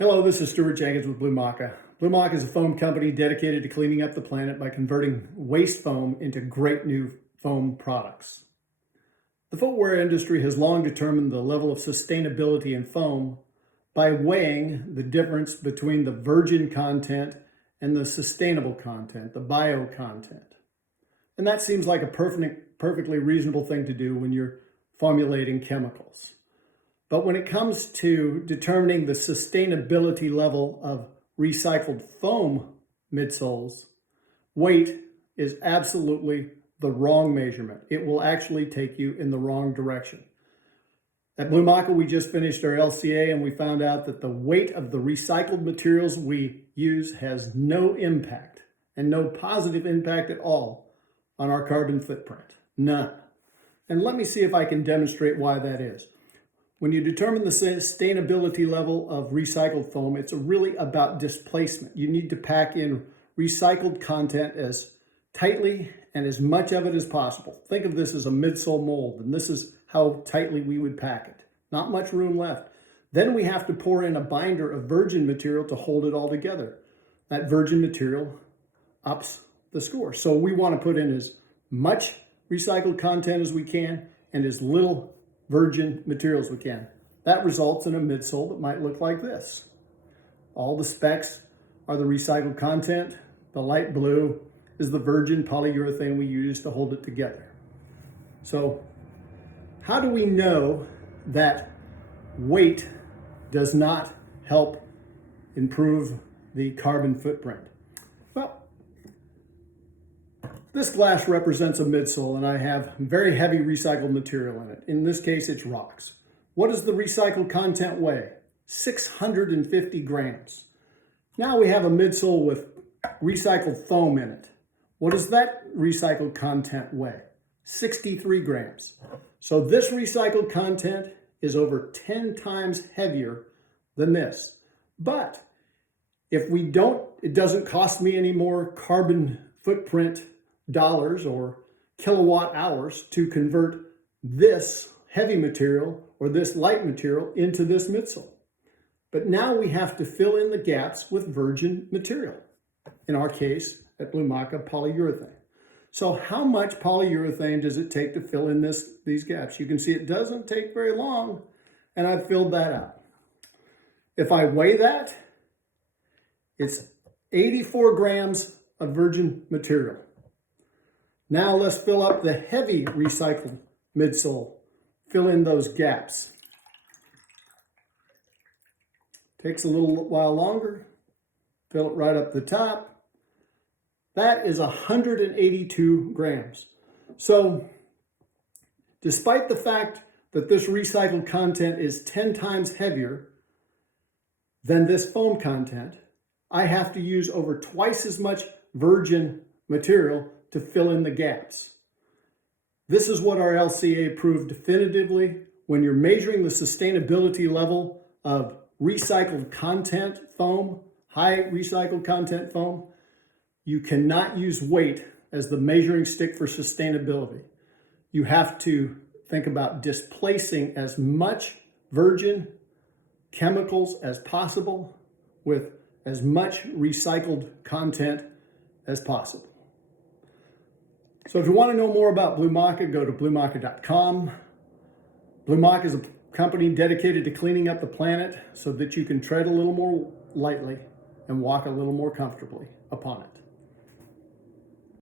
Hello, this is Stuart Jenkins with Blue Maca. Blue Maca is a foam company dedicated to cleaning up the planet by converting waste foam into great new foam products. The footwear industry has long determined the level of sustainability in foam by weighing the difference between the virgin content and the sustainable content, the bio content. And that seems like a perfectly reasonable thing to do when you're formulating chemicals. But when it comes to determining the sustainability level of recycled foam midsoles, weight is absolutely the wrong measurement. It will actually take you in the wrong direction. At Blue Maca, we just finished our LCA and we found out that the weight of the recycled materials we use has no impact and no positive impact at all on our carbon footprint. None. And let me see if I can demonstrate why that is. When you determine the sustainability level of recycled foam, it's really about displacement. You need to pack in recycled content as tightly and as much of it as possible. Think of this as a midsole mold, and this is how tightly we would pack it. Not much room left. Then we have to pour in a binder of virgin material to hold it all together. That virgin material ups the score. So we want to put in as much recycled content as we can and as little virgin materials we can. That results in a midsole that might look like this. All the specks are the recycled content. The light blue is the virgin polyurethane we use to hold it together. So how do we know that weight does not help improve the carbon footprint? Well, this glass represents a midsole and I have very heavy recycled material in it. In this case, it's rocks. What does the recycled content weigh? 650 grams. Now we have a midsole with recycled foam in it. What does that recycled content weigh? 63 grams. So this recycled content is over 10 times heavier than this. But if we don't, it doesn't cost me any more carbon footprint dollars or kilowatt hours to convert this heavy material or this light material into this midsole. But now we have to fill in the gaps with virgin material. In our case, at Blue Maca, polyurethane. So how much polyurethane does it take to fill in these gaps? You can see it doesn't take very long, and I've filled that out. If I weigh that, it's 84 grams of virgin material. Now let's fill up the heavy recycled midsole. Fill in those gaps. Takes a little while longer. Fill it right up the top. That is 182 grams. So despite the fact that this recycled content is 10 times heavier than this foam content, I have to use over twice as much virgin material to fill in the gaps. This is what our LCA proved definitively. When you're measuring the sustainability level of recycled content foam, high recycled content foam, you cannot use weight as the measuring stick for sustainability. You have to think about displacing as much virgin chemicals as possible with as much recycled content as possible. So if you want to know more about Blue Maca, go to bluemaca.com. Blue Maca is a company dedicated to cleaning up the planet so that you can tread a little more lightly and walk a little more comfortably upon it.